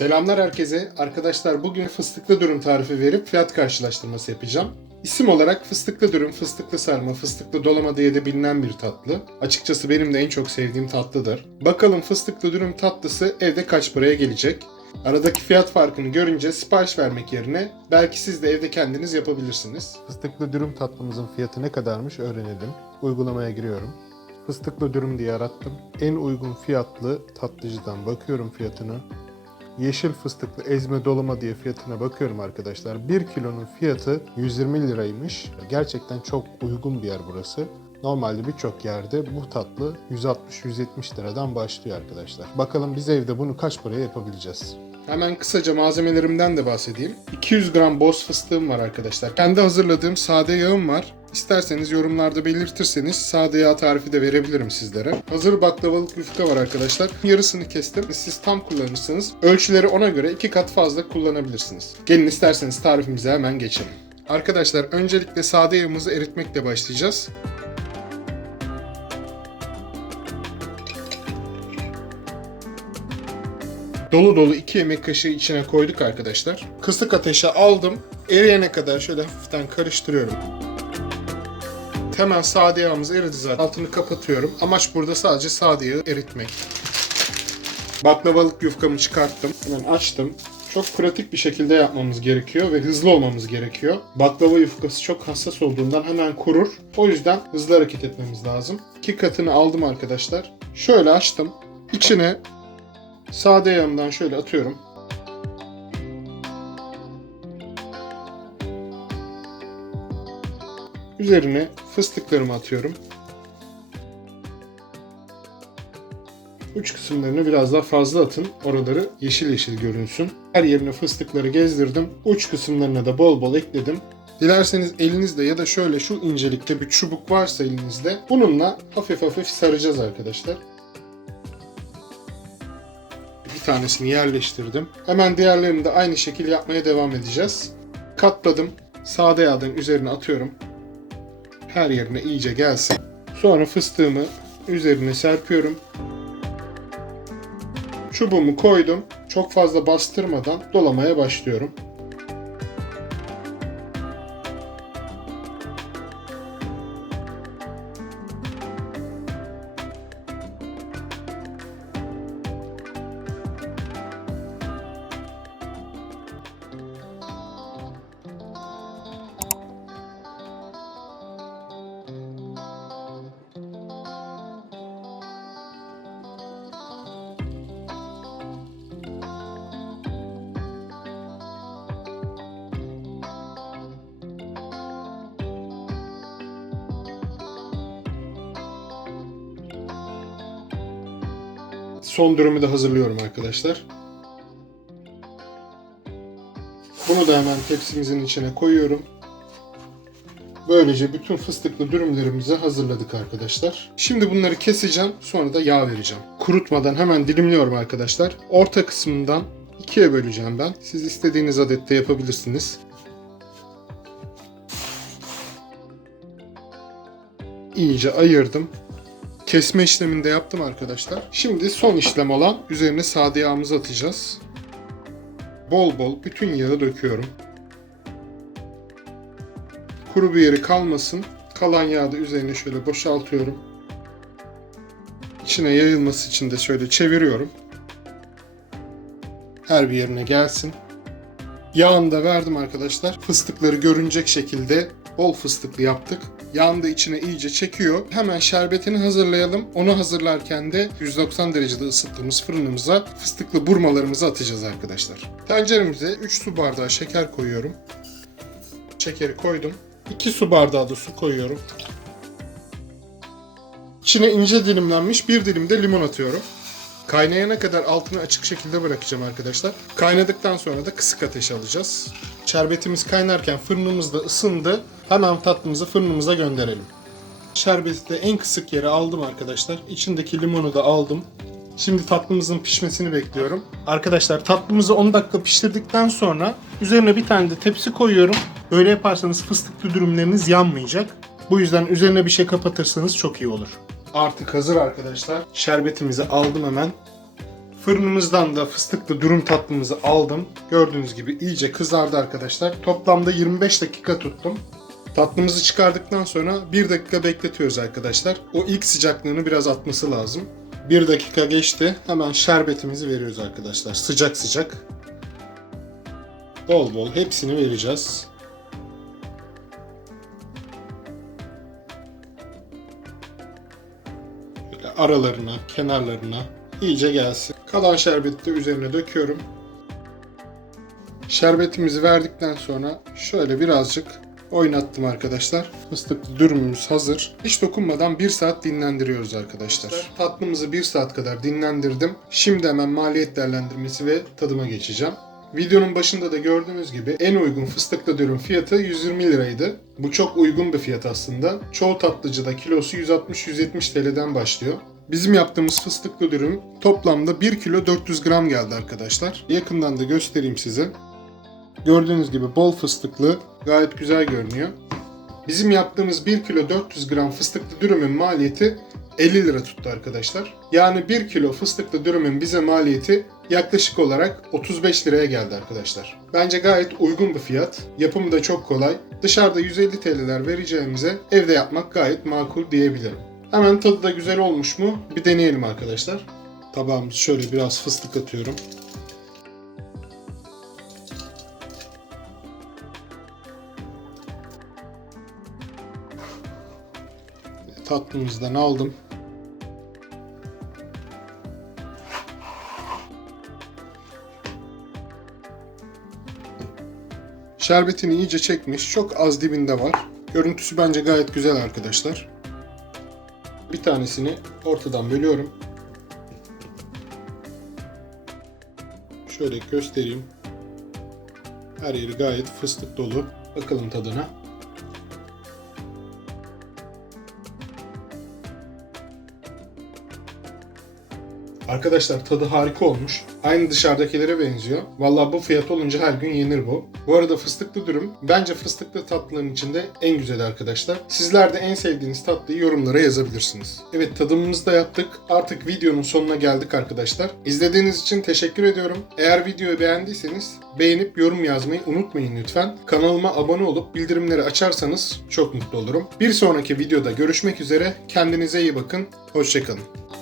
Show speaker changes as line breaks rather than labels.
Selamlar herkese. Arkadaşlar bugün fıstıklı dürüm tarifi verip fiyat karşılaştırması yapacağım. İsim olarak fıstıklı dürüm, fıstıklı sarma, fıstıklı dolama diye de bilinen bir tatlı. Açıkçası benim de en çok sevdiğim tatlıdır. Bakalım fıstıklı dürüm tatlısı evde kaç paraya gelecek? Aradaki fiyat farkını görünce sipariş vermek yerine belki siz de evde kendiniz yapabilirsiniz. Fıstıklı dürüm tatlımızın fiyatı ne kadarmış öğrenelim. Uygulamaya giriyorum. Fıstıklı dürüm diye arattım. En uygun fiyatlı tatlıcıdan bakıyorum fiyatını. Yeşil fıstıklı ezme dolama diye fiyatına bakıyorum arkadaşlar. 1 kilonun fiyatı 120 liraymış. Gerçekten çok uygun bir yer burası. Normalde birçok yerde bu tatlı 160-170 liradan başlıyor arkadaşlar. Bakalım biz evde bunu kaç paraya yapabileceğiz? Hemen kısaca malzemelerimden de bahsedeyim. 200 gram boz fıstığım var arkadaşlar. Kendi hazırladığım sade yağım var. İsterseniz yorumlarda belirtirseniz sade yağ tarifi de verebilirim sizlere. Hazır baklavalık yufka var arkadaşlar. Yarısını kestim. Siz tam kullanırsınız. Ölçüleri ona göre iki kat fazla kullanabilirsiniz. Gelin isterseniz tarifimize hemen geçelim. Arkadaşlar öncelikle sade yağımızı eritmekle başlayacağız. Dolu dolu 2 yemek kaşığı içine koyduk arkadaşlar. Kısık ateşe aldım. Eriyene kadar şöyle hafiften karıştırıyorum. Hemen sade yağımız eridi zaten. Altını kapatıyorum. Amaç burada sadece sade yağı eritmek. Baklavalık yufkamı çıkarttım. Hemen açtım. Çok pratik bir şekilde yapmamız gerekiyor ve hızlı olmamız gerekiyor. Baklava yufkası çok hassas olduğundan hemen kurur. O yüzden hızlı hareket etmemiz lazım. İki katını aldım arkadaşlar. Şöyle açtım. İçine sade yağımdan şöyle atıyorum. Üzerine fıstıklarımı atıyorum. Uç kısımlarını biraz daha fazla atın. Oraları yeşil yeşil görünsün. Her yerine fıstıkları gezdirdim. Uç kısımlarına da bol bol ekledim. Dilerseniz elinizle ya da şöyle şu incelikte bir çubuk varsa elinizde bununla hafif hafif saracağız arkadaşlar. Bir tanesini yerleştirdim. Hemen diğerlerini de aynı şekilde yapmaya devam edeceğiz. Katladım. Sade yağdan üzerine atıyorum her yerine iyice gelsin. Sonra fıstığımı üzerine serpiyorum. Çubuğumu koydum. Çok fazla bastırmadan dolamaya başlıyorum. Son dürümü de hazırlıyorum arkadaşlar. Bunu da hemen tepsimizin içine koyuyorum. Böylece bütün fıstıklı dürümlerimizi hazırladık arkadaşlar. Şimdi bunları keseceğim. Sonra da yağ vereceğim. Kurutmadan hemen dilimliyorum arkadaşlar. Orta kısmından ikiye böleceğim ben. Siz istediğiniz adette yapabilirsiniz. İyice ayırdım. Kesme işlemini de yaptım arkadaşlar. Şimdi son işlem olan üzerine sade yağımızı atacağız. Bol bol bütün yağı döküyorum. Kuru bir yeri kalmasın. Kalan yağı da üzerine şöyle boşaltıyorum. İçine yayılması için de şöyle çeviriyorum. Her bir yerine gelsin. Yağını da verdim arkadaşlar. Fıstıkları görünecek şekilde bol fıstıklı yaptık. Yağını da içine iyice çekiyor. Hemen şerbetini hazırlayalım. Onu hazırlarken de 190 derecede ısıttığımız fırınımıza fıstıklı burmalarımızı atacağız arkadaşlar. Tenceremize 3 su bardağı şeker koyuyorum. Şekeri koydum. 2 su bardağı da su koyuyorum. İçine ince dilimlenmiş bir dilim de limon atıyorum. Kaynayana kadar altını açık şekilde bırakacağım arkadaşlar. Kaynadıktan sonra da kısık ateşe alacağız. Şerbetimiz kaynarken fırınımız da ısındı. Hemen tatlımızı fırınımıza gönderelim. Şerbeti de en kısık yere aldım arkadaşlar. İçindeki limonu da aldım. Şimdi tatlımızın pişmesini bekliyorum. Arkadaşlar tatlımızı 10 dakika pişirdikten sonra üzerine bir tane de tepsi koyuyorum. Böyle yaparsanız fıstıklı dürümleriniz yanmayacak. Bu yüzden üzerine bir şey kapatırsanız çok iyi olur. Artık hazır arkadaşlar. Şerbetimizi aldım hemen. Fırınımızdan da fıstıklı durum tatlımızı aldım. Gördüğünüz gibi iyice kızardı arkadaşlar. Toplamda 25 dakika tuttum. Tatlımızı çıkardıktan sonra 1 dakika bekletiyoruz arkadaşlar. O ilk sıcaklığını biraz atması lazım. 1 dakika geçti. Hemen şerbetimizi veriyoruz arkadaşlar. Sıcak sıcak. Bol bol hepsini vereceğiz. Aralarına, kenarlarına iyice gelsin. Kalan şerbeti de üzerine döküyorum. Şerbetimizi verdikten sonra şöyle birazcık oynattım arkadaşlar. Fıstıklı dürümümüz hazır. Hiç dokunmadan 1 saat dinlendiriyoruz arkadaşlar. Tatlımızı 1 saat kadar dinlendirdim. Şimdi hemen maliyet değerlendirmesi ve tadıma geçeceğim. Videonun başında da gördüğünüz gibi en uygun fıstıklı dürüm fiyatı 120 liraydı. Bu çok uygun bir fiyat aslında. Çoğu tatlıcıda kilosu 160-170 TL'den başlıyor. Bizim yaptığımız fıstıklı dürüm toplamda 1 kilo 400 gram geldi arkadaşlar. Yakından da göstereyim size. Gördüğünüz gibi bol fıstıklı, gayet güzel görünüyor. Bizim yaptığımız 1 kilo 400 gram fıstıklı dürümün maliyeti 50 lira tuttu arkadaşlar. Yani 1 kilo fıstıklı dürümün bize maliyeti yaklaşık olarak 35 liraya geldi arkadaşlar. Bence gayet uygun bir fiyat. Yapımı da çok kolay. Dışarıda 150 TL'ler vereceğimize evde yapmak gayet makul diyebilirim. Hemen tadı da güzel olmuş mu? Bir deneyelim arkadaşlar. Tabağımız şöyle biraz fıstık atıyorum. Tatlımızdan aldım. Şerbetini iyice çekmiş. Çok az dibinde var. Görüntüsü bence gayet güzel arkadaşlar. Bir tanesini ortadan bölüyorum. Şöyle göstereyim. Her yeri gayet fıstık dolu. Bakalım tadına. Arkadaşlar tadı harika olmuş. Aynı dışarıdakilere benziyor. Vallahi bu fiyat olunca her gün yenir bu. Bu arada fıstıklı dürüm bence fıstıklı tatlıların içinde en güzeli arkadaşlar. Sizler de en sevdiğiniz tatlıyı yorumlara yazabilirsiniz. Evet tadımımızı da yaptık. Artık videonun sonuna geldik arkadaşlar. İzlediğiniz için teşekkür ediyorum. Eğer videoyu beğendiyseniz beğenip yorum yazmayı unutmayın lütfen. Kanalıma abone olup bildirimleri açarsanız çok mutlu olurum. Bir sonraki videoda görüşmek üzere. Kendinize iyi bakın. Hoşçakalın.